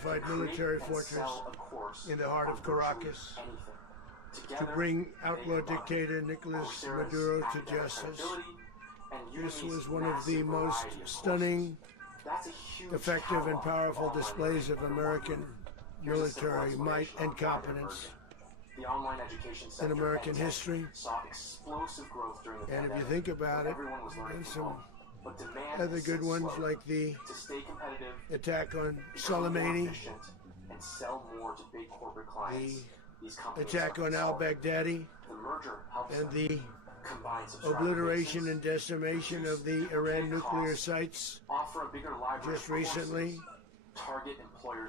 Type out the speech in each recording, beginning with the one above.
fortified military fortress in the heart of Caracas to bring outlaw dictator Nicolas Maduro to justice. This was one of the most stunning, effective, and powerful displays of American military might and competence in American history. And if you think about it, there's some other good ones like the attack on Soleimani, the attack on al-Baghdadi, and the obliteration and decimation of the Iran nuclear sites just recently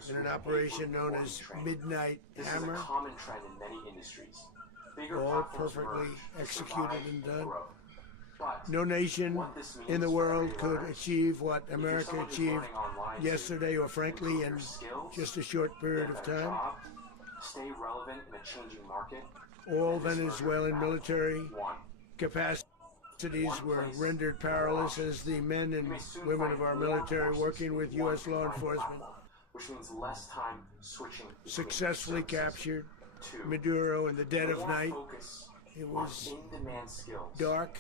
in an operation known as Midnight Hammer, all perfectly executed and done. No nation in the world could achieve what America achieved yesterday, or frankly in just a short period of time. All Venezuelan military capacities were rendered powerless as the men and women of our military, working with U.S. law enforcement, successfully captured Maduro in the dead of night. It was dark.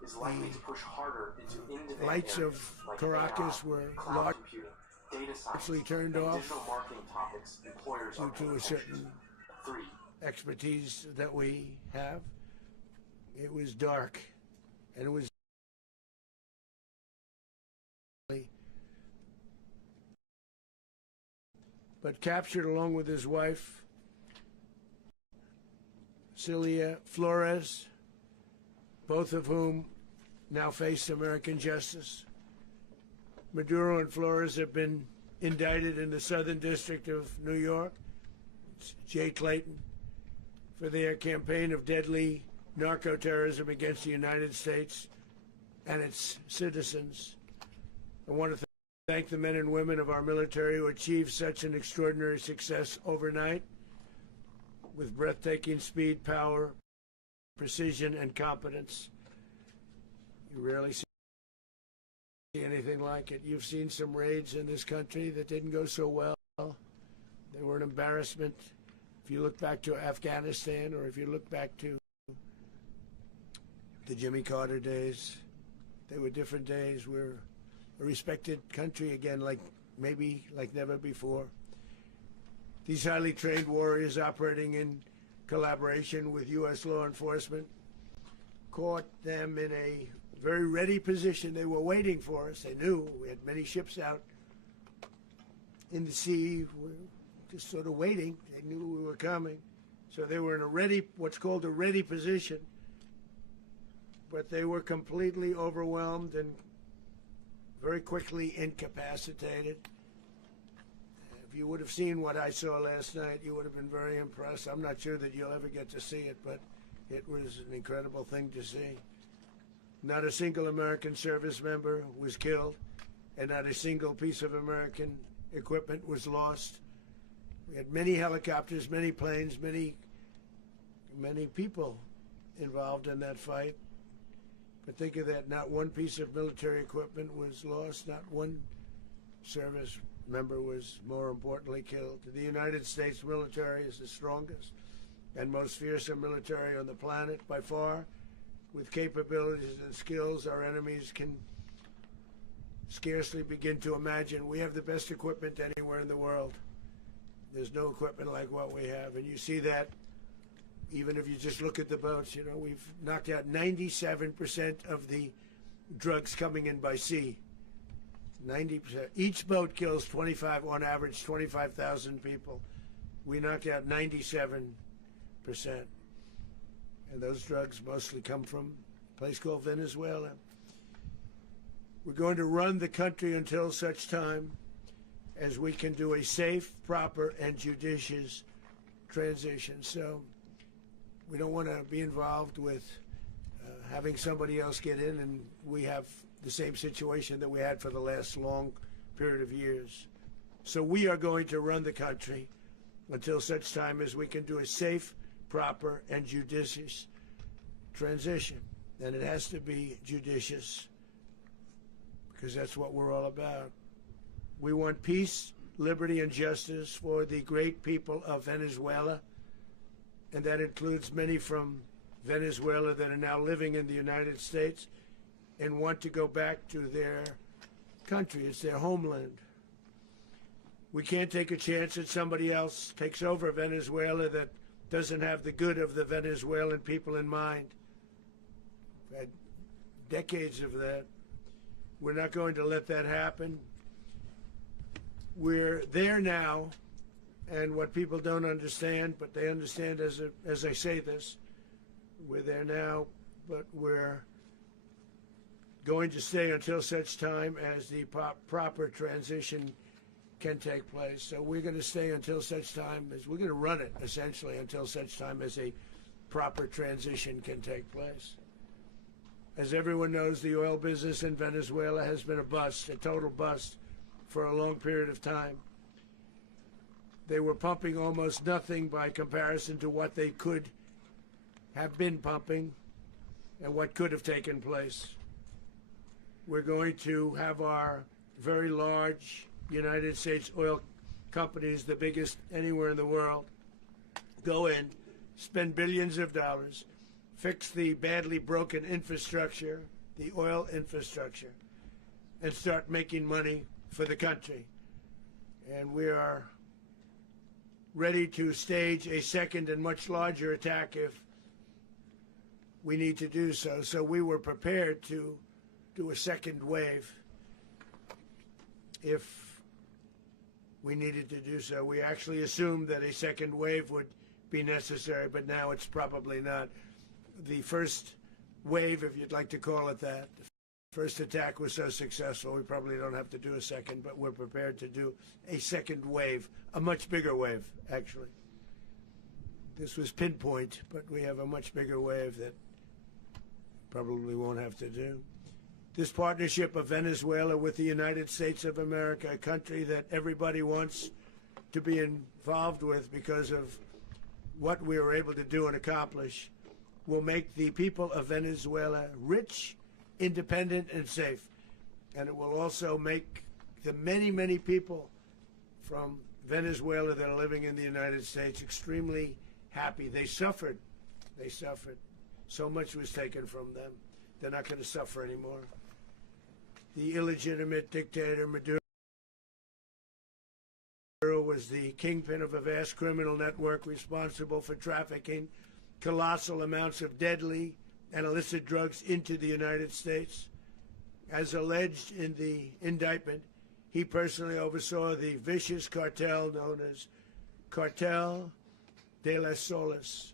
The lights of Caracas were largely turned off due to a certain expertise that we have. It was dark, and it was but captured along with his wife, Celia Flores, both of whom now face American justice. Maduro and Flores have been indicted in the Southern District of New York, Jay Clayton, for their campaign of deadly narco-terrorism against the United States and its citizens. I want to thank the men and women of our military who achieved such an extraordinary success overnight with breathtaking speed, power, precision, and competence. You rarely see anything like it. You've seen some raids in this country that didn't go so well. They were an embarrassment. If you look back to Afghanistan, or if you look back to the Jimmy Carter days, they were different days. We're a respected country again, like never before. These highly trained warriors operating in collaboration with U.S. law enforcement caught them in a very ready position. They were waiting for us. They knew we had many ships out in the sea, just sort of waiting. They knew we were coming. So they were in a ready, what's called a ready position. But they were completely overwhelmed and very quickly incapacitated. If you would have seen what I saw last night, you would have been very impressed. I'm not sure that you'll ever get to see it, but it was an incredible thing to see. Not a single American service member was killed, and not a single piece of American equipment was lost. We had many helicopters, many planes, many people involved in that fight. But think of that, not one piece of military equipment was lost, not one service member was, more importantly, killed. The United States military is the strongest and most fearsome military on the planet by far, with capabilities and skills our enemies can scarcely begin to imagine. We have the best equipment anywhere in the world. There's no equipment like what we have, and you see that even if you just look at the boats. You know, we've knocked out 97% of the drugs coming in by sea. 90%. Each boat kills on average 25,000 people. We knocked out 97%. And those drugs mostly come from a place called Venezuela. We're going to run the country until such time as we can do a safe, proper, and judicious transition. So we don't want to be involved with having somebody else get in, and we have the same situation that we had for the last long period of years. So we are going to run the country until such time as we can do a safe, proper, and judicious transition. And it has to be judicious, because that's what we're all about. We want peace liberty and justice for the great people of Venezuela, and that includes many from Venezuela that are now living in the United States and want to go back to their country. It's their homeland. We can't take a chance that somebody else takes over Venezuela that doesn't have the good of the Venezuelan people in mind. We've had decades of that. We're not going to let that happen. We're there now, and what people don't understand, but they understand as I say this, we're there now, but we're going to stay until such time as the proper transition can take place. So we're going to stay until such time as we're going to run it, essentially, until such time as a proper transition can take place. As everyone knows, the oil business in Venezuela has been a bust, a total bust, for a long period of time. They were pumping almost nothing by comparison to what they could have been pumping and what could have taken place. We're going to have our very large United States oil companies, the biggest anywhere in the world, go in, spend billions of dollars, fix the badly broken infrastructure, the oil infrastructure, and start making money for the country. And we are ready to stage a second and much larger attack if we need to do so. So we were prepared to do a second wave if we needed to do so. We actually assumed that a second wave would be necessary, but now it's probably not. The first wave, if you'd like to call it that, the first attack was so successful, we probably don't have to do a second, but we're prepared to do a second wave, a much bigger wave, actually. This was pinpoint, but we have a much bigger wave that probably won't have to do. This partnership of Venezuela with the United States of America, a country that everybody wants to be involved with because of what we were able to do and accomplish, will make the people of Venezuela rich, independent, and safe. And it will also make the many, many people from Venezuela that are living in the United States extremely happy. They suffered. They suffered. So much was taken from them. They're not going to suffer anymore. The illegitimate dictator Maduro was the kingpin of a vast criminal network responsible for trafficking colossal amounts of deadly and illicit drugs into the United States. As alleged in the indictment, he personally oversaw the vicious cartel known as Cartel de las Solas,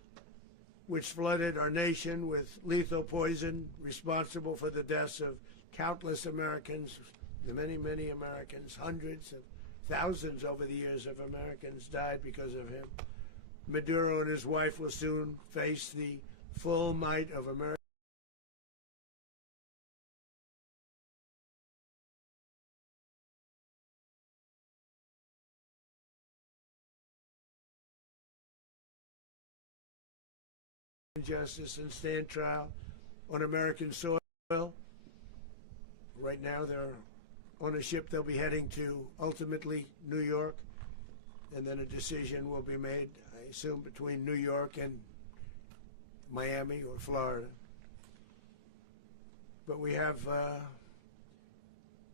which flooded our nation with lethal poison, responsible for the deaths of countless Americans, many, many Americans. Hundreds of thousands over the years of Americans died because of him. Maduro and his wife will soon face the full might of American justice and stand trial on American soil. Right now they're on a ship. They'll be heading to ultimately New York, and then a decision will be made, I assume, between New York and Miami or Florida. But we have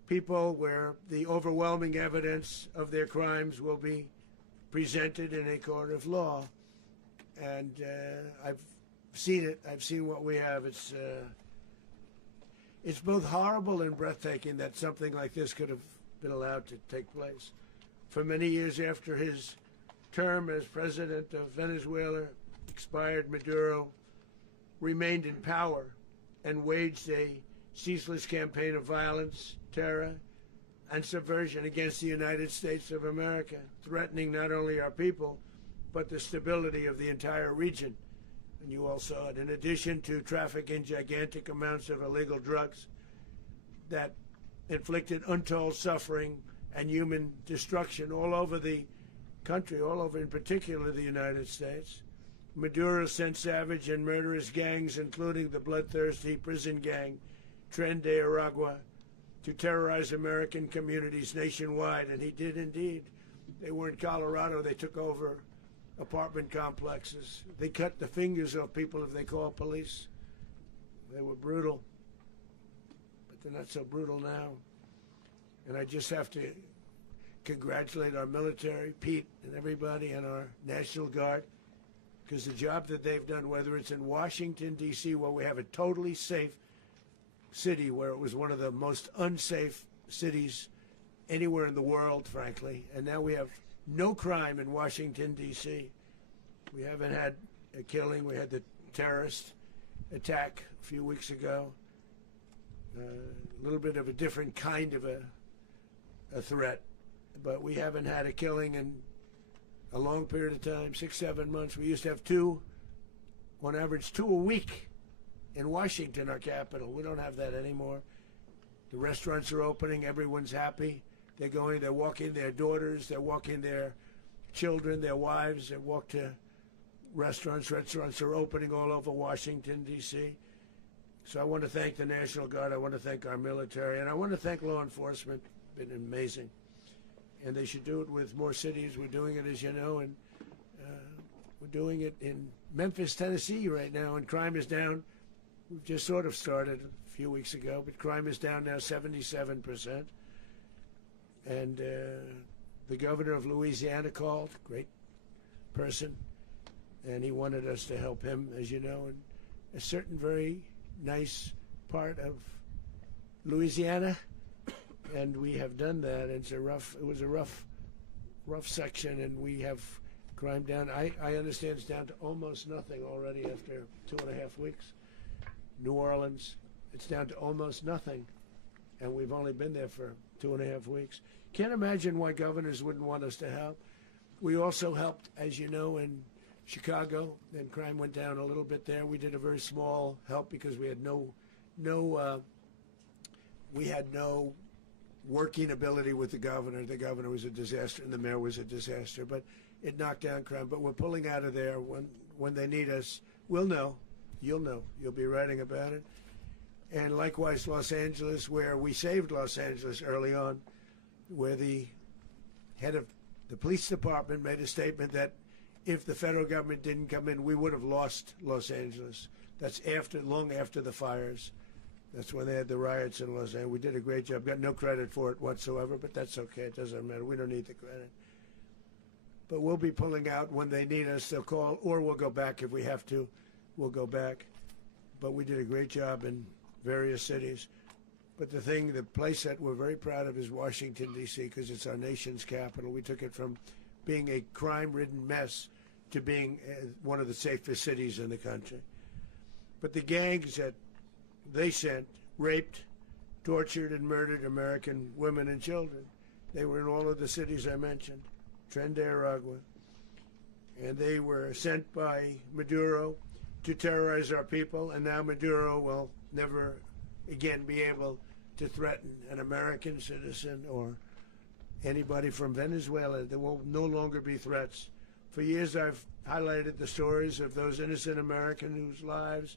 people where the overwhelming evidence of their crimes will be presented in a court of law. And I've seen it. I've seen what we have. It's both horrible and breathtaking that something like this could have been allowed to take place. For many years after his term as president of Venezuela expired, Maduro remained in power and waged a ceaseless campaign of violence, terror, and subversion against the United States of America, threatening not only our people, but the stability of the entire region. And you all saw it. In addition to trafficking gigantic amounts of illegal drugs that inflicted untold suffering and human destruction all over the country, all over in particular the United States, Maduro sent savage and murderous gangs, including the bloodthirsty prison gang Tren de Aragua, to terrorize American communities nationwide, and he did indeed. They were in Colorado. They took over apartment complexes. They cut the fingers off people if they called police. They were brutal, but they're not so brutal now. And I just have to congratulate our military, Pete and everybody, and our National Guard, because the job that they've done, whether it's in Washington, D.C., where we have a totally safe city, where it was one of the most unsafe cities anywhere in the world, frankly, and now we have no crime in Washington, D.C. We haven't had a killing. We had the terrorist attack a few weeks ago. A little bit of a different kind of a threat, but we haven't had a killing in a long period of time, 6, 7 months. We used to have two, on average, 2 a week in Washington, our capital. We don't have that anymore. The restaurants are opening. Everyone's happy. They're going, they're walking their daughters, they're walking their children, their wives. They walk to restaurants. Restaurants are opening all over Washington, D.C. So I want to thank the National Guard. I want to thank our military. And I want to thank law enforcement. Been amazing. And they should do it with more cities. We're doing it, as you know, and we're doing it in Memphis, Tennessee right now, and crime is down. We've just sort of started a few weeks ago, but crime is down now 77%. And the governor of Louisiana called, great person, and he wanted us to help him, as you know, in a certain very nice part of Louisiana, and we have done that. It was a rough section, and we have crime down. I understand it's down to almost nothing already after 2.5 weeks. New Orleans, it's down to almost nothing, and we've only been there for 2.5 weeks. Can't imagine why governors wouldn't want us to help. We also helped, as you know, in Chicago, and crime went down a little bit there. We did a very small help because we had no working ability with the governor. The governor was a disaster, and the mayor was a disaster. But it knocked down crime. But we're pulling out of there when they need us. We'll know. You'll know. You'll be writing about it. And likewise, Los Angeles, where we saved Los Angeles early on, where the head of the police department made a statement that if the federal government didn't come in, we would have lost Los Angeles. That's long after the fires. That's when they had the riots in Los Angeles. We did a great job. Got no credit for it whatsoever, but that's okay. It doesn't matter. We don't need the credit. But we'll be pulling out when they need us. They'll call, or we'll go back if we have to. We'll go back. But we did a great job in various cities. But the place that we're very proud of is Washington, D.C., because it's our nation's capital. We took it from being a crime-ridden mess to being one of the safest cities in the country. But the gangs that they sent raped, tortured, and murdered American women and children. They were in all of the cities I mentioned, Tren de Aragua. And they were sent by Maduro to terrorize our people, and now Maduro will never again be able to threaten an American citizen or anybody from Venezuela. There will no longer be threats. For years I've highlighted the stories of those innocent Americans whose lives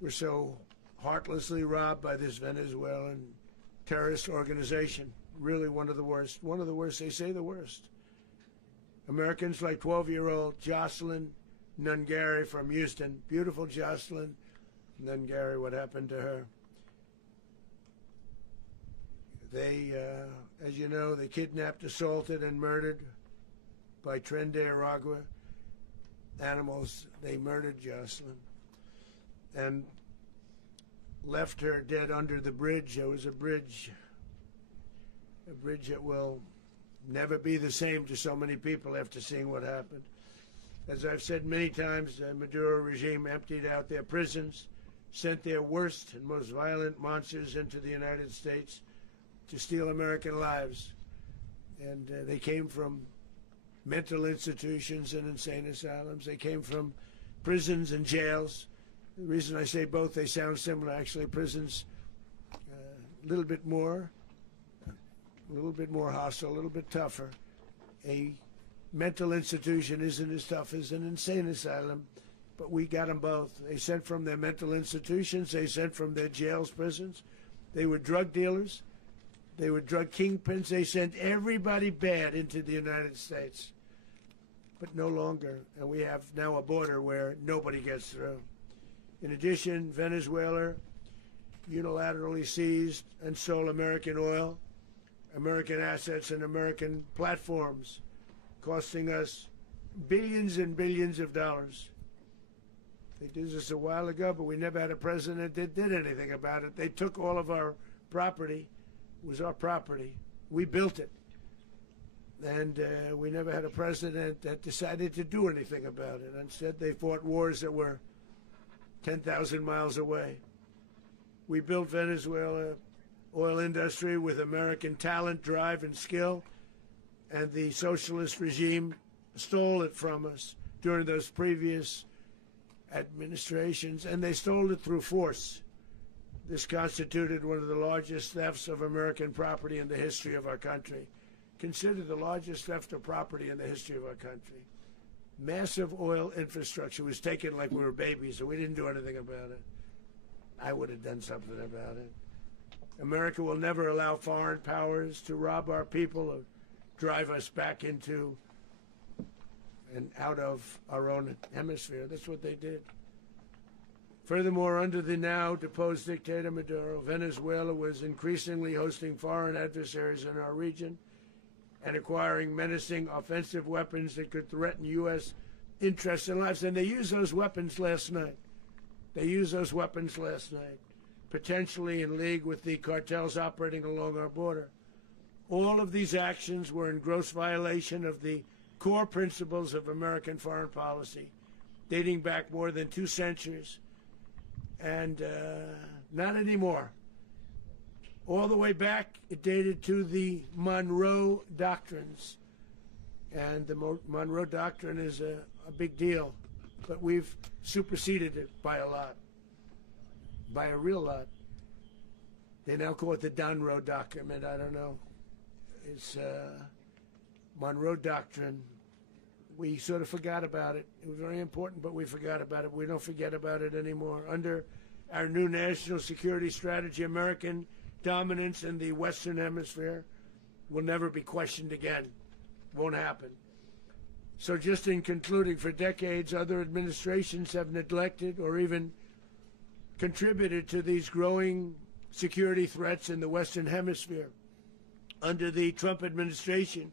were so heartlessly robbed by this Venezuelan terrorist organization. Really one of the worst. One of the worst, they say the worst. Americans like 12-year-old Jocelyn Nungary from Houston. Beautiful Jocelyn Nungary, what happened to her? They, as you know, they kidnapped, assaulted, and murdered by Tren de Aragua animals. They murdered Jocelyn and left her dead under the bridge. There was a bridge that will never be the same to so many people after seeing what happened. As I've said many times, the Maduro regime emptied out their prisons, sent their worst and most violent monsters into the United States to steal American lives. And they came from mental institutions and insane asylums. They came from prisons and jails. The reason I say both, they sound similar. Actually, prisons a little bit more hostile, a little bit tougher. A mental institution isn't as tough as an insane asylum, but we got them both. They sent from their mental institutions, they sent from their jails, prisons, They were drug dealers. They were drug kingpins. They sent everybody bad into the United States. But no longer. And we have now a border where nobody gets through. In addition, Venezuela unilaterally seized and stole American oil, American assets, and American platforms, costing us billions and billions of dollars. They did this a while ago, but we never had a president that did anything about it. They took all of our property. It was our property. We built it. And we never had a president that decided to do anything about it. Instead, they fought wars that were 10,000 miles away. We built Venezuela oil industry with American talent, drive, and skill, and the socialist regime stole it from us during those previous administrations, and they stole it through force. This constituted one of the largest thefts of American property in the history of our country. Considered the largest theft of property in the history of our country. Massive oil infrastructure was taken like we were babies, and we didn't do anything about it. I would have done something about it. America will never allow foreign powers to rob our people or drive us back into and out of our own hemisphere. That's what they did. Furthermore, under the now deposed dictator Maduro, Venezuela was increasingly hosting foreign adversaries in our region and acquiring menacing offensive weapons that could threaten U.S. interests and lives. And they used those weapons last night. Potentially in league with the cartels operating along our border. All of these actions were in gross violation of the core principles of American foreign policy, dating back more than 2 centuries. And not anymore. All the way back, it dated to the Monroe Doctrines. And the Monroe Doctrine is a big deal. But we've superseded it by a lot. By a real lot. They now call it the Monroe Document. I don't know. It's Monroe Doctrine. We sort of forgot about it. It was very important, but we forgot about it. We don't forget about it anymore. Under our new national security strategy, American dominance in the Western Hemisphere will never be questioned again. Won't happen. So just in concluding, for decades, other administrations have neglected or even contributed to these growing security threats in the Western Hemisphere. Under the Trump administration,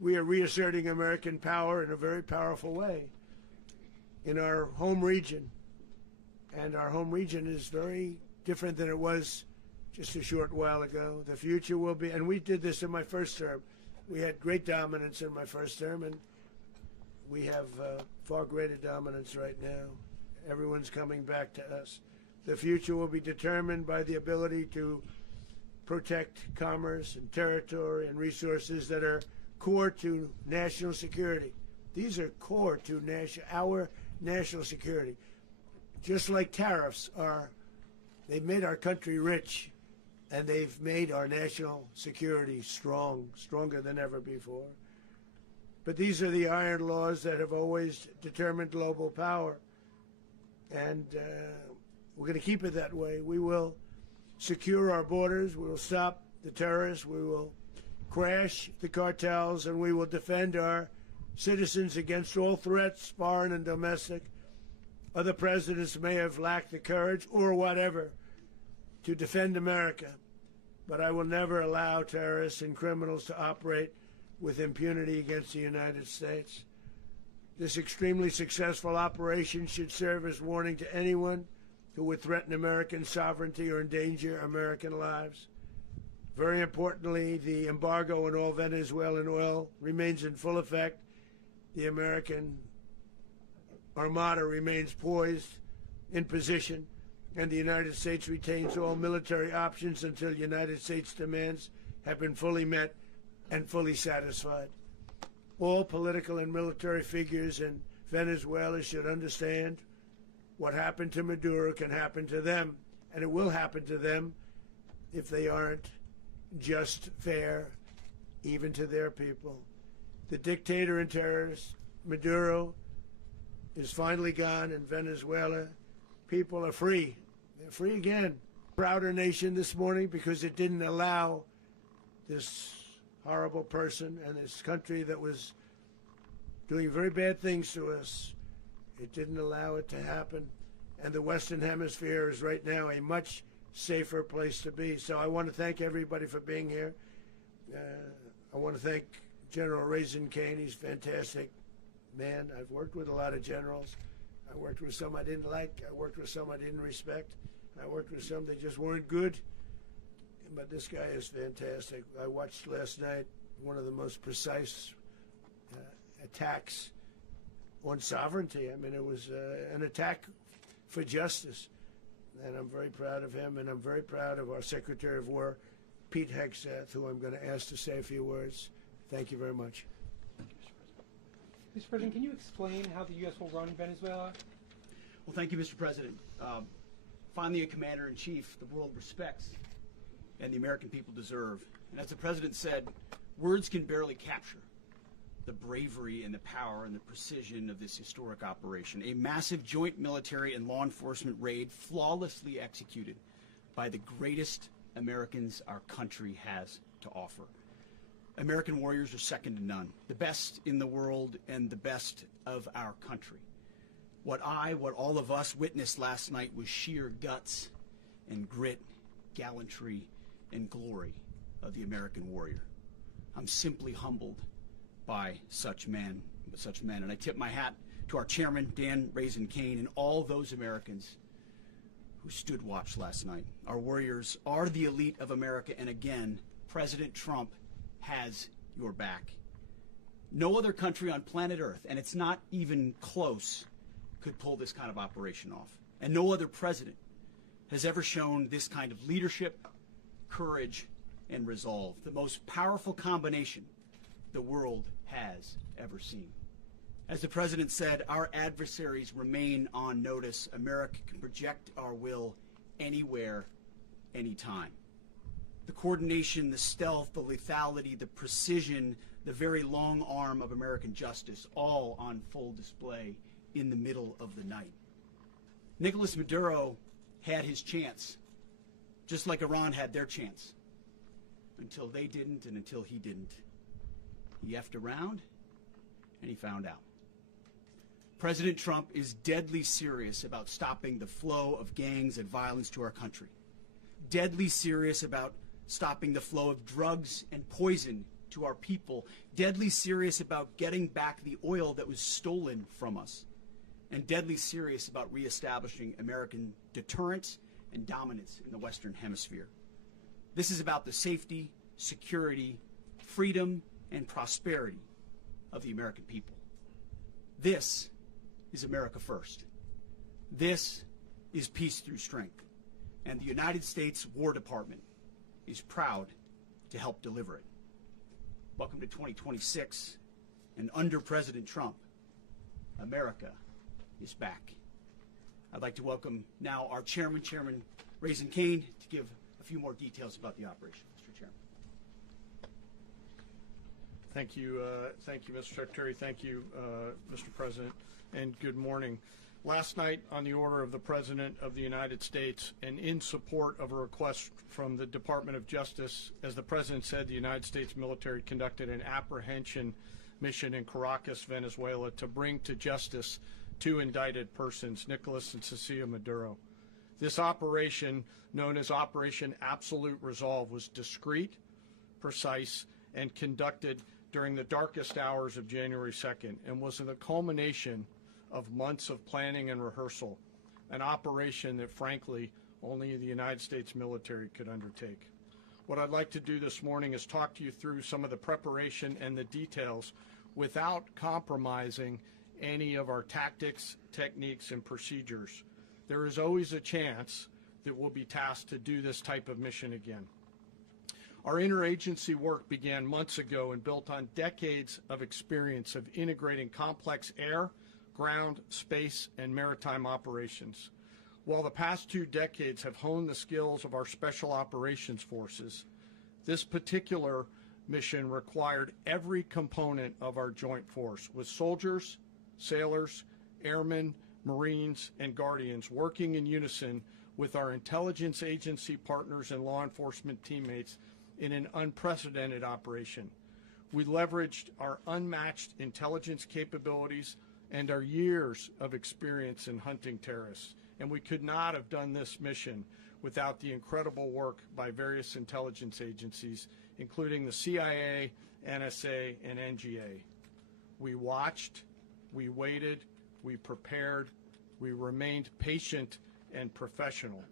we are reasserting American power in a very powerful way in our home region. And our home region is very different than it was just a short while ago. The future will be, and we did this in my first term. We had great dominance in my first term, and we have far greater dominance right now. Everyone's coming back to us. The future will be determined by the ability to protect commerce and territory and resources that are core to national security. These are core to our national security. Just like tariffs are, they've made our country rich, and they've made our national security stronger than ever before. But these are the iron laws that have always determined global power. And we're going to keep it that way. We will secure our borders. We will stop the terrorists. We will crash the cartels, and we will defend our citizens against all threats, foreign and domestic. Other presidents may have lacked the courage or whatever to defend America, but I will never allow terrorists and criminals to operate with impunity against the United States. This extremely successful operation should serve as warning to anyone who would threaten American sovereignty or endanger American lives. Very importantly, the embargo on all Venezuelan oil remains in full effect. The American Armada remains poised in position, and the United States retains all military options until United States demands have been fully met and fully satisfied. All political and military figures in Venezuela should understand what happened to Maduro can happen to them, and it will happen to them if they aren't just fair, even to their people. The dictator and terrorist, Maduro, is finally gone in Venezuela. People are free. They're free again. prouder nation this morning because it didn't allow this horrible person and this country that was doing very bad things to us. It didn't allow it to happen. And the Western Hemisphere is right now a much safer place to be. So I want to thank everybody for being here. I want to thank General Raisin Kane. He's a fantastic man. I've worked with a lot of generals. I worked with some I didn't like. I worked with some I didn't respect. I worked with some that just weren't good. But this guy is fantastic. I watched last night one of the most precise attacks on sovereignty. I mean, it was an attack for justice. And I'm very proud of him, and I'm very proud of our Secretary of War, Pete Hegseth, who I'm going to ask to say a few words. Thank you very much. Mr. President, can you explain how the U.S. will run Venezuela? Well, thank you, Mr. President. Finally, a commander-in-chief the world respects and the American people deserve. And as the President said, words can barely capture the bravery and the power and the precision of this historic operation. A massive joint military and law enforcement raid flawlessly executed by the greatest Americans our country has to offer. American warriors are second to none, the best in the world and the best of our country. What all of us witnessed last night was sheer guts and grit, gallantry, and glory of the American warrior. I'm simply humbled by such men, and I tip my hat to our chairman, Dan Raisin Kane, and all those Americans who stood watch last night. Our warriors are the elite of America, and again, President Trump has your back. No other country on planet Earth, and it's not even close, could pull this kind of operation off. And no other president has ever shown this kind of leadership, courage, and resolve. The most powerful combination the world has ever seen. As the President said, our adversaries remain on notice. America can project our will anywhere, anytime. The coordination, the stealth, the lethality, the precision, the very long arm of American justice, all on full display in the middle of the night. Nicolas Maduro had his chance, just like Iran had their chance, until they didn't and until he didn't. He effed around, and he found out. President Trump is deadly serious about stopping the flow of gangs and violence to our country. Deadly serious about stopping the flow of drugs and poison to our people. Deadly serious about getting back the oil that was stolen from us. And deadly serious about reestablishing American deterrence and dominance in the Western Hemisphere. This is about the safety, security, freedom, and prosperity of the American people. This is America first. This is peace through strength. And the United States War Department is proud to help deliver it. Welcome to 2026, and under President Trump, America is back. I'd like to welcome now our chairman, Chairman Raisin Kane, to give a few more details about the operation. Mr. Chairman. Thank you, Mr. Secretary. Thank you, Mr. President, and good morning. Last night, on the order of the President of the United States and in support of a request from the Department of Justice, as the President said, the United States military conducted an apprehension mission in Caracas, Venezuela, to bring to justice two indicted persons, Nicolas and Cecilia Maduro. This operation, known as Operation Absolute Resolve, was discreet, precise, and conducted during the darkest hours of January 2nd and was the culmination of months of planning and rehearsal, an operation that, frankly, only the United States military could undertake. What I'd like to do this morning is talk to you through some of the preparation and the details without compromising any of our tactics, techniques, and procedures. There is always a chance that we'll be tasked to do this type of mission again. Our interagency work began months ago and built on decades of experience of integrating complex air, ground, space, and maritime operations. While the past 2 decades have honed the skills of our special operations forces, this particular mission required every component of our joint force, with soldiers, sailors, airmen, Marines, and Guardians working in unison with our intelligence agency partners and law enforcement teammates in an unprecedented operation. We leveraged our unmatched intelligence capabilities and our years of experience in hunting terrorists, and we could not have done this mission without the incredible work by various intelligence agencies, including the CIA, NSA, and NGA. We watched, we waited, we prepared, we remained patient and professional.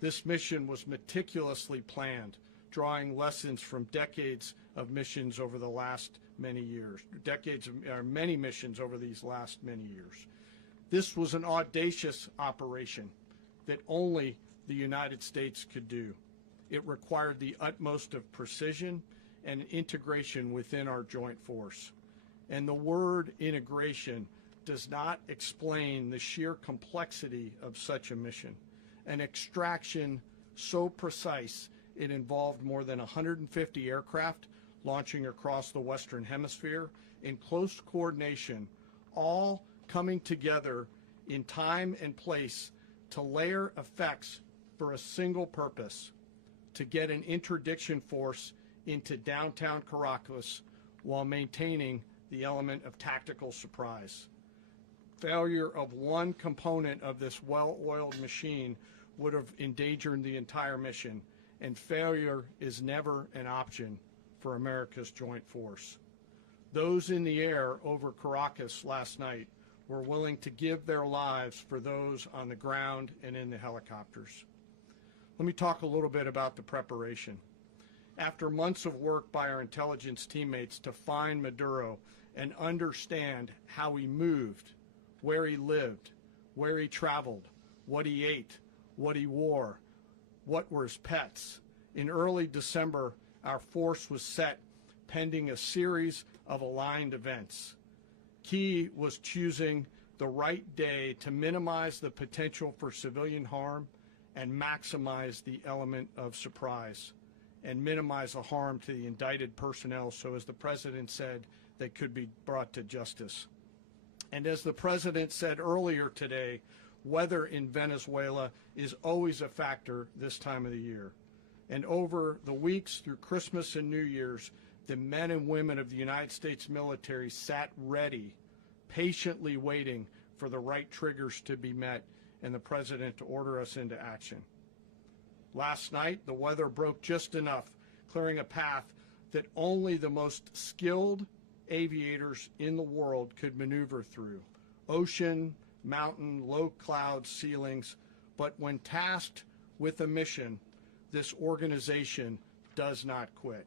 This mission was meticulously planned, drawing lessons from decades of missions over the last many years, many missions over these last many years. This was an audacious operation that only the United States could do. It required the utmost of precision and integration within our joint force. And the word integration does not explain the sheer complexity of such a mission. An extraction so precise it involved more than 150 aircraft launching across the Western Hemisphere in close coordination, all coming together in time and place to layer effects for a single purpose: to get an interdiction force into downtown Caracas while maintaining the element of tactical surprise. Failure of one component of this well-oiled machine would have endangered the entire mission, and failure is never an option for America's joint force. Those in the air over Caracas last night were willing to give their lives for those on the ground and in the helicopters. Let me talk a little bit about the preparation. After months of work by our intelligence teammates to find Maduro and understand how he moved, where he lived, where he traveled, what he ate, what he wore, what were his pets, in early December, our force was set pending a series of aligned events. Key was choosing the right day to minimize the potential for civilian harm and maximize the element of surprise, and minimize the harm to the indicted personnel, so as the President said, they could be brought to justice. And as the President said earlier today, weather in Venezuela is always a factor this time of the year. And over the weeks through Christmas and New Year's, the men and women of the United States military sat ready, patiently waiting for the right triggers to be met and the President to order us into action. Last night, the weather broke just enough, clearing a path that only the most skilled aviators in the world could maneuver through. Ocean, mountain, low cloud ceilings, but when tasked with a mission, this organization does not quit.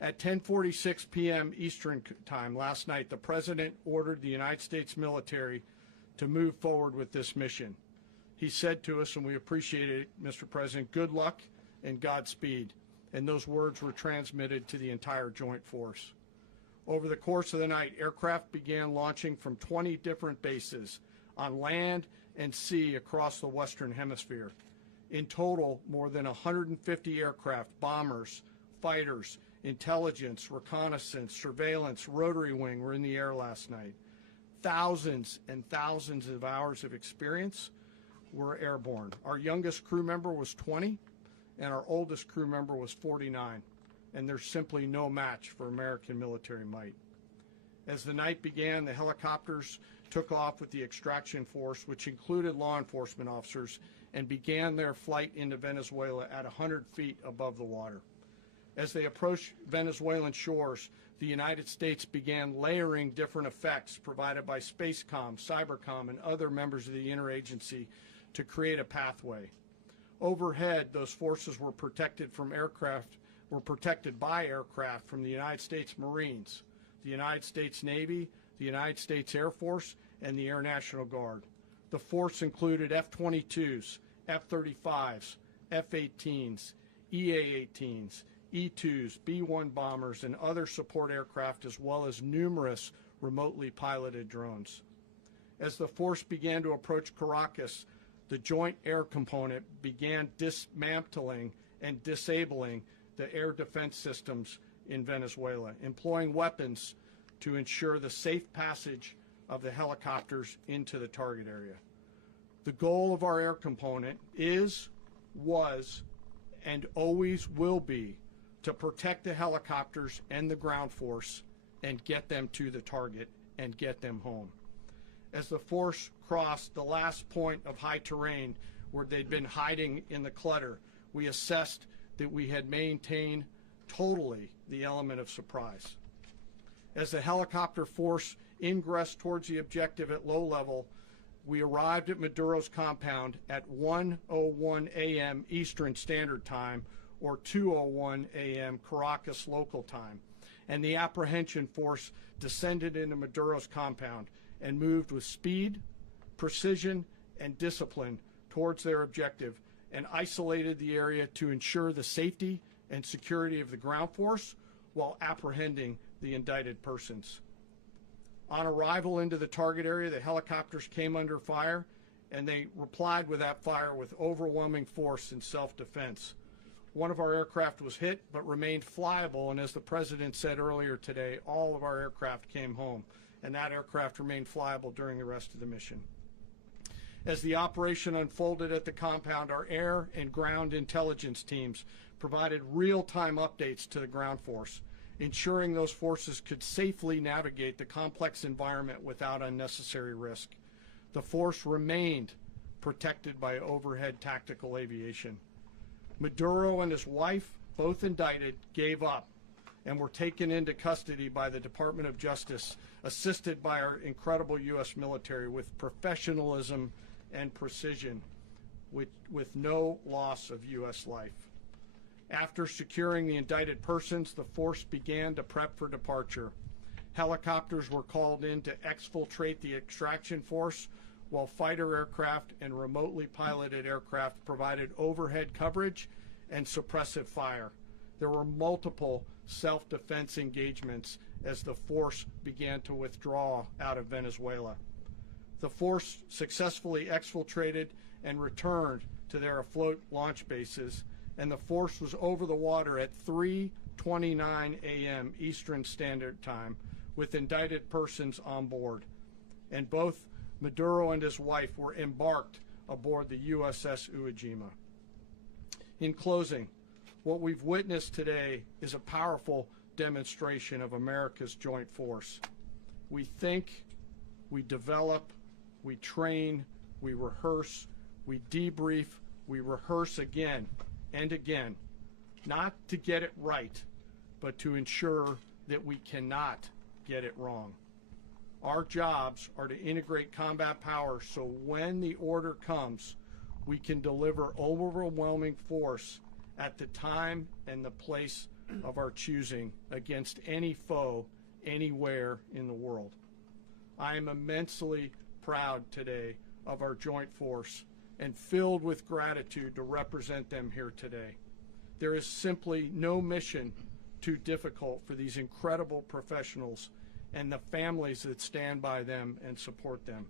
At 10:46 p.m. Eastern Time last night, the President ordered the United States military to move forward with this mission. He said to us, and we appreciate it, Mr. President, good luck and Godspeed. And those words were transmitted to the entire joint force. Over the course of the night, aircraft began launching from 20 different bases on land and sea across the Western Hemisphere. In total, more than 150 aircraft, bombers, fighters, intelligence, reconnaissance, surveillance, rotary wing were in the air last night. Thousands and thousands of hours of experience were airborne. Our youngest crew member was 20, and our oldest crew member was 49, and there's simply no match for American military might. As the night began, the helicopters took off with the extraction force, which included law enforcement officers, and began their flight into Venezuela at 100 feet above the water. As they approached Venezuelan shores, the United States began layering different effects provided by Spacecom, Cybercom, and other members of the interagency to create a pathway. Overhead, those forces were protected by aircraft from the United States Marines, the United States Navy, the United States Air Force, and the Air National Guard. The force included F-22s, F-35s, F-18s, EA-18s, E-2s, B-1 bombers, and other support aircraft, as well as numerous remotely piloted drones. As the force began to approach Caracas, the Joint Air Component began dismantling and disabling the air defense systems in Venezuela, employing weapons to ensure the safe passage of the helicopters into the target area. The goal of our air component is, was, and always will be to protect the helicopters and the ground force and get them to the target and get them home. As the force crossed the last point of high terrain where they'd been hiding in the clutter, we assessed that we had maintained totally the element of surprise. As the helicopter force ingressed towards the objective at low level, we arrived at Maduro's compound at 1:01 a.m. Eastern Standard Time, or 2:01 a.m. Caracas local time, and the apprehension force descended into Maduro's compound and moved with speed, precision, and discipline towards their objective, and isolated the area to ensure the safety and security of the ground force while apprehending the indicted persons. On arrival into the target area, the helicopters came under fire, and they replied with that fire with overwhelming force in self-defense. One of our aircraft was hit but remained flyable, and as the President said earlier today, all of our aircraft came home, and that aircraft remained flyable during the rest of the mission. As the operation unfolded at the compound, our air and ground intelligence teams provided real-time updates to the ground force, ensuring those forces could safely navigate the complex environment without unnecessary risk. The force remained protected by overhead tactical aviation. Maduro and his wife, both indicted, gave up and were taken into custody by the Department of Justice, assisted by our incredible U.S. military with professionalism and precision, with no loss of U.S. life. After securing the indicted persons, the force began to prep for departure. Helicopters were called in to exfiltrate the extraction force, while fighter aircraft and remotely piloted aircraft provided overhead coverage and suppressive fire. There were multiple self-defense engagements as the force began to withdraw out of Venezuela. The force successfully exfiltrated and returned to their afloat launch bases, and the force was over the water at 3:29 a.m. Eastern Standard Time with indicted persons on board, and both Maduro and his wife were embarked aboard the USS Iwo Jima. In closing, what we've witnessed today is a powerful demonstration of America's joint force. We think, we develop, we train, we rehearse, we debrief, we rehearse again and again, not to get it right, but to ensure that we cannot get it wrong. Our jobs are to integrate combat power so when the order comes, we can deliver overwhelming force at the time and the place of our choosing against any foe anywhere in the world. I am immensely proud today of our joint force and filled with gratitude to represent them here today. There is simply no mission too difficult for these incredible professionals and the families that stand by them and support them.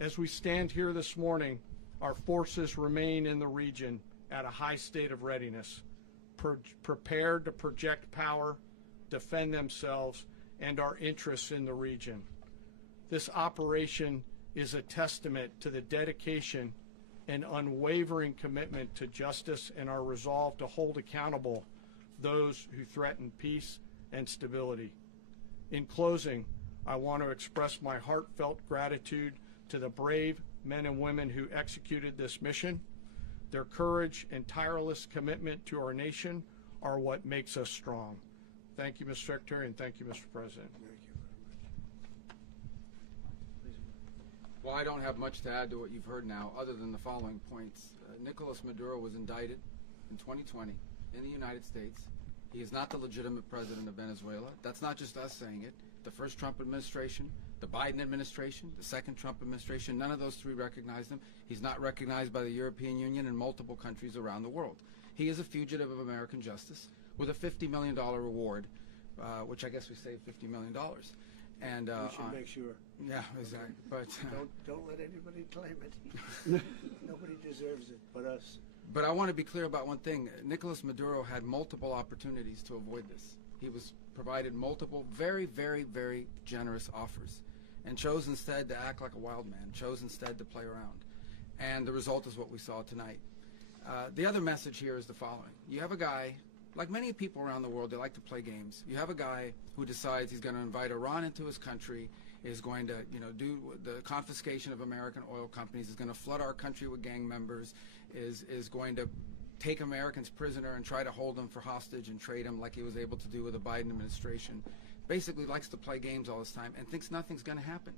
As we stand here this morning, our forces remain in the region at a high state of readiness, prepared to project power, defend themselves, and our interests in the region. This operation is a testament to the dedication and unwavering commitment to justice and our resolve to hold accountable those who threaten peace and stability. In closing, I want to express my heartfelt gratitude to the brave men and women who executed this mission. Their courage and tireless commitment to our nation are what makes us strong. Thank you, Mr. Secretary, and thank you, Mr. President. Well, I don't have much to add to what you've heard now, other than the following points. Nicolas Maduro was indicted in 2020 in the United States. He is not the legitimate president of Venezuela. That's not just us saying it. The first Trump administration, the Biden administration, the second Trump administration, none of those three recognized him. He's not recognized by the European Union and multiple countries around the world. He is a fugitive of American justice with a $50 million reward, which I guess we saved $50 million. And we should make sure. Yeah, exactly. But don't let anybody claim it. Nobody deserves it but us. But I want to be clear about one thing. Nicolas Maduro had multiple opportunities to avoid this. He was provided multiple very, very, very generous offers and chose instead to act like a wild man, chose instead to play around. And the result is what we saw tonight. The other message here is the following. You have a guy, like many people around the world, they like to play games. You have a guy who decides he's going to invite Iran into his country, is going to, do the confiscation of American oil companies, is going to flood our country with gang members, is going to take Americans prisoner and try to hold them for hostage and trade them like he was able to do with the Biden administration. Basically likes to play games all this time and thinks nothing's going to happen.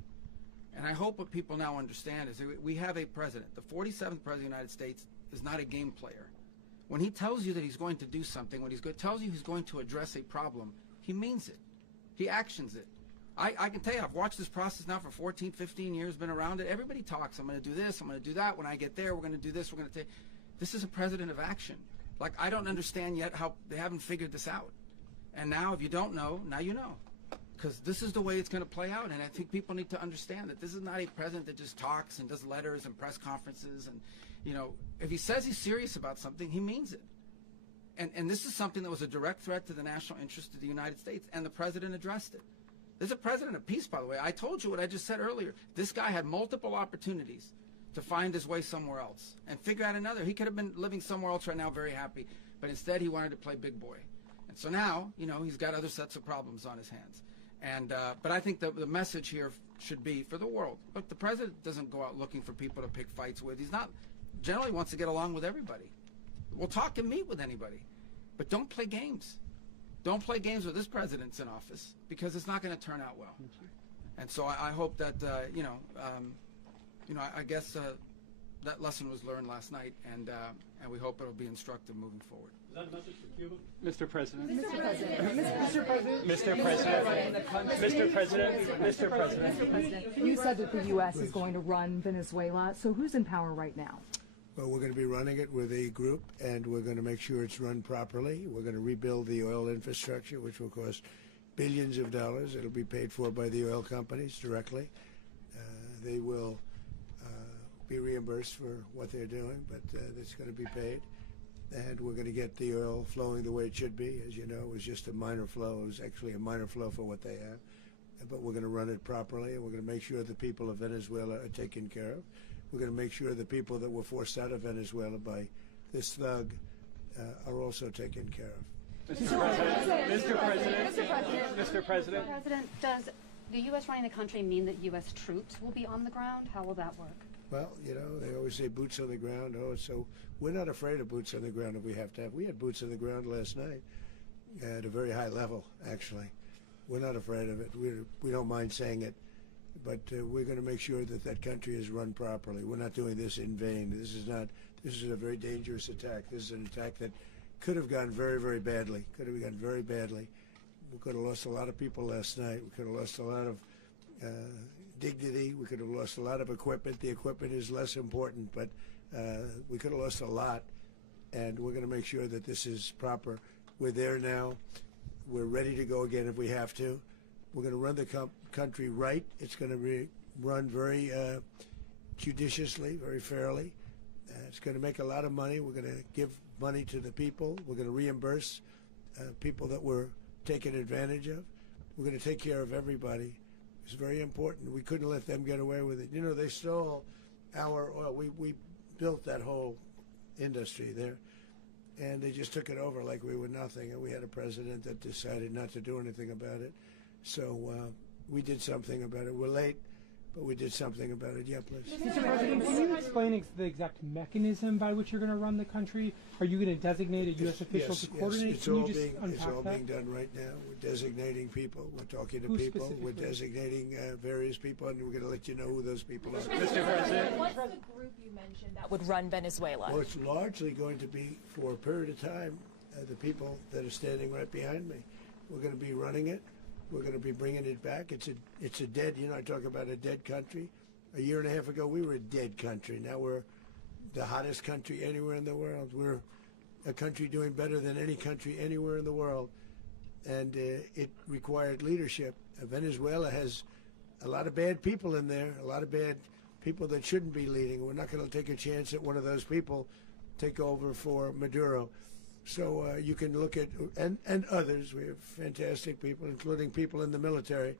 And I hope what people now understand is that we have a president. The 47th president of the United States is not a game player. When he tells you that he's going to do something, when tells you he's going to address a problem, he means it. He actions it. I can tell you, I've watched this process now for 14, 15 years, been around it. Everybody talks. I'm going to do this. I'm going to do that. When I get there, we're going to do this. We're going to take. This is a president of action. Like, I don't understand yet how they haven't figured this out. And now, if you don't know, now you know. Because this is the way it's going to play out. And I think people need to understand that this is not a president that just talks and does letters and press conferences. And, if he says he's serious about something, he means it. And this is something that was a direct threat to the national interest of the United States. And the president addressed it. There's a president of peace, by the way. I told you what I just said earlier. This guy had multiple opportunities to find his way somewhere else and figure out another. He could have been living somewhere else right now very happy, but instead he wanted to play big boy. And so now, he's got other sets of problems on his hands. And but I think the message here should be for the world. Look, the president doesn't go out looking for people to pick fights with. He's not generally wants to get along with everybody. We'll talk and meet with anybody, but don't play games. Don't play games with this president's in office because it's not going to turn out well. And so I hope that I guess that lesson was learned last night, and we hope it'll be instructive moving forward. Is that a message for Cuba? Mr. President. Mr. President. Mr. President. You said that the U.S. is going to run Venezuela, so who's in power right now? Well, we're going to be running it with a group, and we're going to make sure it's run properly. We're going to rebuild the oil infrastructure, which will cost billions of dollars. It'll be paid for by the oil companies directly. They will be reimbursed for what they're doing, but it's going to be paid. And we're going to get the oil flowing the way it should be. As you know, it was just a minor flow. It was actually a minor flow for what they have. But we're going to run it properly, and we're going to make sure the people of Venezuela are taken care of. We're going to make sure the people that were forced out of Venezuela by this thug are also taken care of. Mr. President. Does the U.S. running the country mean that U.S. troops will be on the ground? How will that work? Well, they always say boots on the ground. So we're not afraid of boots on the ground if we have to have. We had boots on the ground last night at a very high level, actually. We're not afraid of it. We don't mind saying it. But we're going to make sure that that country is run properly. We're not doing this in vain. This is a very dangerous attack. This is an attack that could have gone very, very badly. Could have gone very badly. We could have lost a lot of people last night. We could have lost a lot of dignity. We could have lost a lot of equipment. The equipment is less important, but we could have lost a lot. And we're going to make sure that this is proper. We're there now. We're ready to go again if we have to. We're going to run the country right. It's going to be run very judiciously, very fairly. It's going to make a lot of money. We're going to give money to the people. We're going to reimburse people that were taken advantage of. We're going to take care of everybody. It's very important. We couldn't let them get away with it. They stole our oil. We built that whole industry there, and they just took it over like we were nothing. And we had a president that decided not to do anything about it. So we did something about it. We're late, but we did something about it. Yeah, please. Mr. President, can you explain the exact mechanism by which you're going to run the country? Are you going to designate a U.S. official to coordinate? It's all being done right now. We're designating people. We're talking to people. We're designating various people, and we're going to let you know who those people are. Mr. President. What's the group you mentioned that would run Venezuela? Well, it's largely going to be, for a period of time, the people that are standing right behind me. We're going to be running it. We're going to be bringing it back. It's a dead, I talk about a dead country. A year and a half ago, we were a dead country. Now we're the hottest country anywhere in the world. We're a country doing better than any country anywhere in the world. And it required leadership. Venezuela has a lot of bad people in there, a lot of bad people that shouldn't be leading. We're not going to take a chance that one of those people take over for Maduro. So you can look at, and others, we have fantastic people, including people in the military.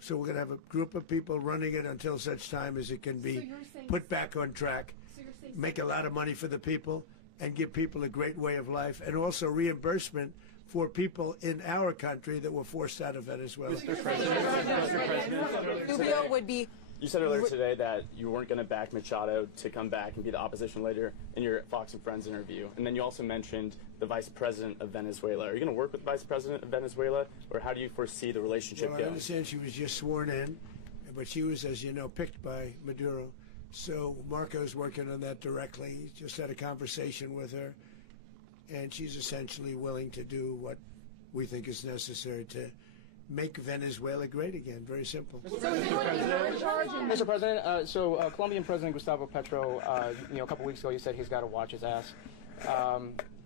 So we're going to have a group of people running it until such time as it can be put back on track. So you're make a lot of money for the people and give people a great way of life, and also reimbursement for people in our country that were forced out of Venezuela. Mr. President. Rubio would be. You said earlier today that you weren't going to back Machado to come back and be the opposition leader in your Fox and Friends interview. And then you also mentioned the vice president of Venezuela. Are you going to work with the vice president of Venezuela, or how do you foresee the relationship Well, I going? understand she was just sworn in, but she was, as you know, picked by Maduro. So Marco's working on that directly. He just had a conversation with her, and she's essentially willing to do what we think is necessary to make Venezuela great again. Very simple. Mr. President, Colombian President Gustavo Petro, a couple weeks ago, he said he's got to watch his ass.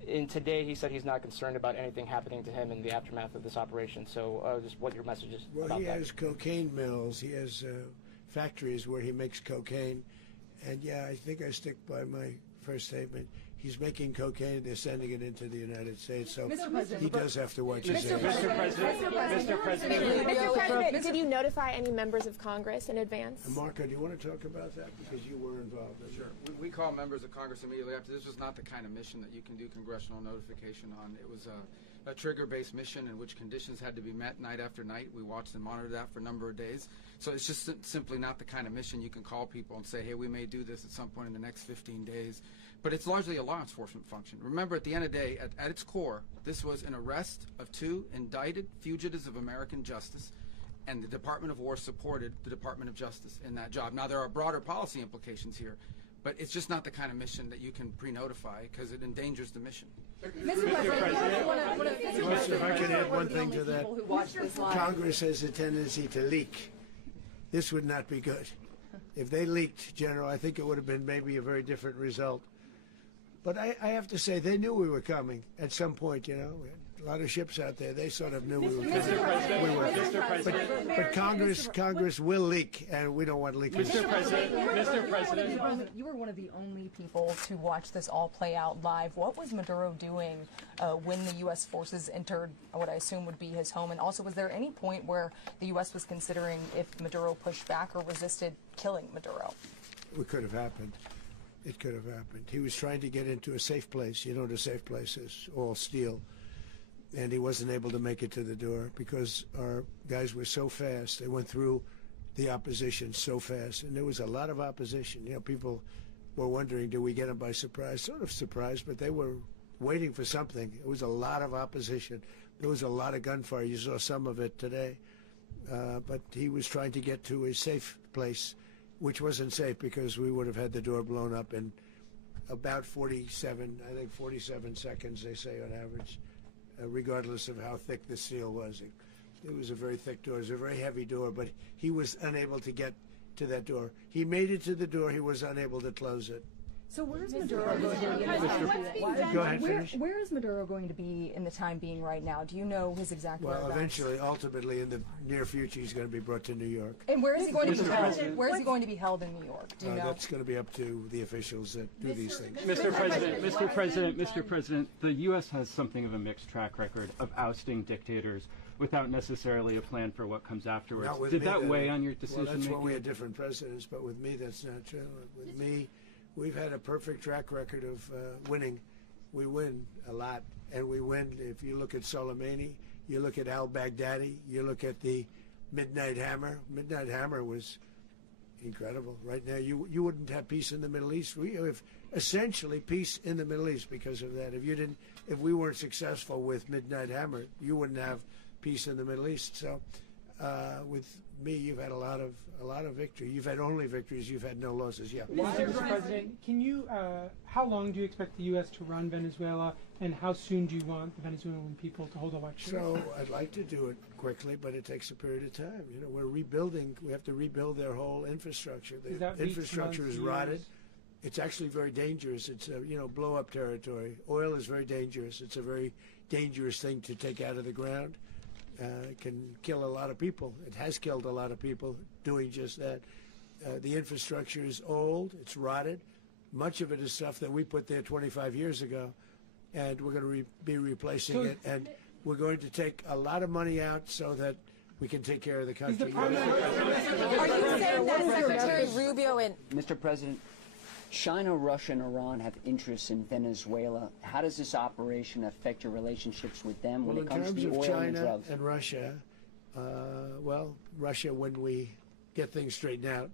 And today, he said he's not concerned about anything happening to him in the aftermath of this operation. So, just what your message is Well, about he that. has cocaine mills. He has factories where he makes cocaine. And yeah, I think I stick by my first statement. He's making cocaine. They're sending it into the United States. So he does have to watch his ass. Mr. President. Mr. President, did you notify any members of Congress in advance? Marco, do you want to talk about that? Because you were involved. Sure. We call members of Congress immediately after. This was not the kind of mission that you can do congressional notification on. It was a trigger-based mission in which conditions had to be met night after night. We watched and monitored that for a number of days. So it's just simply not the kind of mission you can call people and say, hey, we may do this at some point in the next 15 days. But it's largely a law enforcement function. Remember, at the end of the day, at its core, this was an arrest of 2 indicted fugitives of American justice, and the Department of War supported the Department of Justice in that job. Now, there are broader policy implications here, but it's just not the kind of mission that you can pre-notify because it endangers the mission. Mr. President. Also, if I can add one thing to that, Congress has a tendency to leak. This would not be good. If they leaked, General, I think it would have been maybe a very different result. But I have to say, they knew we were coming at some point, We had a lot of ships out there. They sort of knew we were coming. Mr. President. But Congress will leak, and we don't want leakage. Mr. President. You were one of the only people to watch this all play out live. What was Maduro doing when the U.S. forces entered what I assume would be his home? And also, was there any point where the U.S. was considering if Maduro pushed back or resisted killing Maduro? It could have happened. It could have happened. He was trying to get into a safe place. You know what a safe place is, all steel. And he wasn't able to make it to the door because our guys were so fast. They went through the opposition so fast. And there was a lot of opposition. People were wondering, do we get them by surprise? Sort of surprised, but they were waiting for something. It was a lot of opposition. There was a lot of gunfire. You saw some of it today. But he was trying to get to a safe place, which wasn't safe because we would have had the door blown up in about 47 seconds, they say on average, regardless of how thick the steel was. It was a very thick door. It was a very heavy door, but he was unable to get to that door. He made it to the door. He was unable to close it. So where is Maduro going to be? Go ahead, finish. Where is Maduro going to be in the time being right now? Do you know his exact Well, whereabouts? eventually, ultimately, in the near future, he's going to be brought to New York. And where is he going to be held? Where is he going to be held in New York? Do you know? That's going to be up to the officials that do these things. Mr. President, the U.S. has something of a mixed track record of ousting dictators without necessarily a plan for what comes afterwards. Not with Did me, that though. weigh on your decision Well, that's making? what we had different presidents, but with me, that's not true. With me, we've had a perfect track record of winning. We win a lot, and we win. If you look at Soleimani, you look at al-Baghdadi, you look at the Midnight Hammer. Midnight Hammer was incredible. Right now, you wouldn't have peace in the Middle East. We have essentially peace in the Middle East because of that. If we weren't successful with Midnight Hammer, you wouldn't have peace in the Middle East. So, with me, you've had a lot of victory. You've had only victories. You've had no losses. Yeah. Mr. President, can you? How long do you expect the U.S. to run Venezuela, and how soon do you want the Venezuelan people to hold elections? So I'd like to do it quickly, but it takes a period of time. We're rebuilding. We have to rebuild their whole infrastructure. The infrastructure is rotted. It's actually very dangerous. It's blow-up territory. Oil is very dangerous. It's a very dangerous thing to take out of the ground. It can kill a lot of people. It has killed a lot of people doing just that. The infrastructure is old. It's rotted. Much of it is stuff that we put there 25 years ago, and we're going to be replacing it. And we're going to take a lot of money out so that we can take care of the country. Are you saying that Secretary Rubio and Mr. President, China, Russia, and Iran have interests in Venezuela. How does this operation affect your relationships with them when it comes to the oil and China drugs? and Russia, well, Russia when we get things straightened out.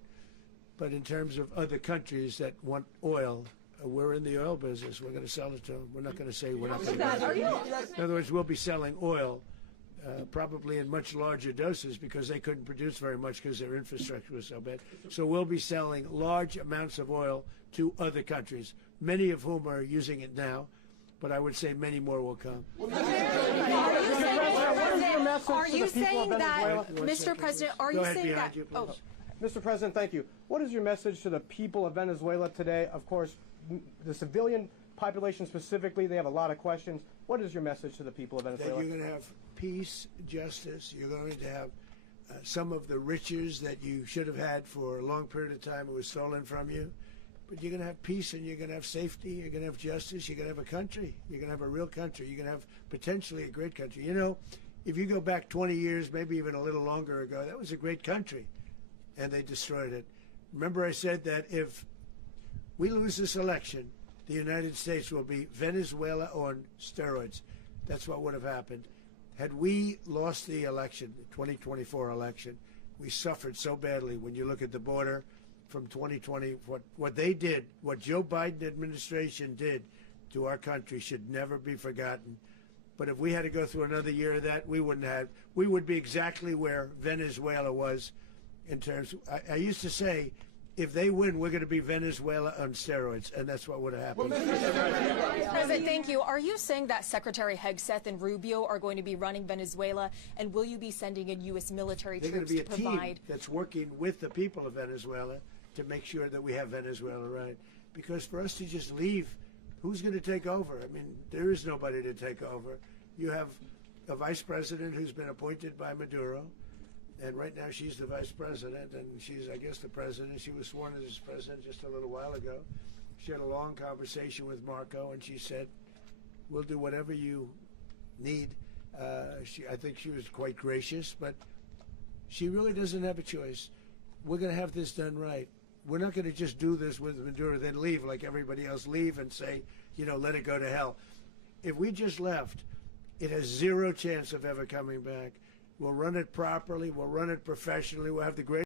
But in terms of other countries that want oil, we're in the oil business. We're going to sell it to them. We're not going to say we're not going to. In other words, we'll be selling oil probably in much larger doses because they couldn't produce very much because their infrastructure was so bad. So we'll be selling large amounts of oil to other countries, many of whom are using it now, but I would say many more will come. Are you saying that, Mr. President, are you saying that... Oh. Mr. President, thank you. What is your message to the people of Venezuela today? Of course, the civilian population specifically, they have a lot of questions. What is your message to the people of Venezuela? That you're going to have peace, justice. You're going to have some of the riches that you should have had for a long period of time. It was stolen from you. But you're going to have peace and you're going to have safety. You're going to have justice. You're going to have a country. You're going to have a real country. You're going to have potentially a great country. You know, if you go back 20 years, maybe even a little longer ago, that was a great country. And they destroyed it. Remember I said that if we lose this election, the United States will be Venezuela on steroids. That's what would have happened. Had we lost the election, the 2024 election, we suffered so badly when you look at the border from 2020. What they did, what Joe Biden administration did to our country should never be forgotten. But if we had to go through another year of that, we wouldn't have. We would be exactly where Venezuela was in terms. I used to say, if they win, we're going to be Venezuela on steroids, and that's what would have happened. President, thank you. Are you saying that Secretary Hegseth and Rubio are going to be running Venezuela, and will you be sending in U.S. military They're troops going to to be a provide? team that's working with the people of Venezuela to make sure that we have Venezuela right. Because for us to just leave, who's going to take over? I mean, there is nobody to take over. You have a vice president who's been appointed by Maduro. And right now she's the vice president, and she's, I guess, the president. She was sworn as president just a little while ago. She had a long conversation with Marco, and she said, we'll do whatever you need. I think she was quite gracious, but she really doesn't have a choice. We're going to have this done right. We're not going to just do this with Maduro, then leave like everybody else, leave and say, you know, let it go to hell. If we just left, it has zero chance of ever coming back. We'll run it properly. We'll run it professionally. We'll have the great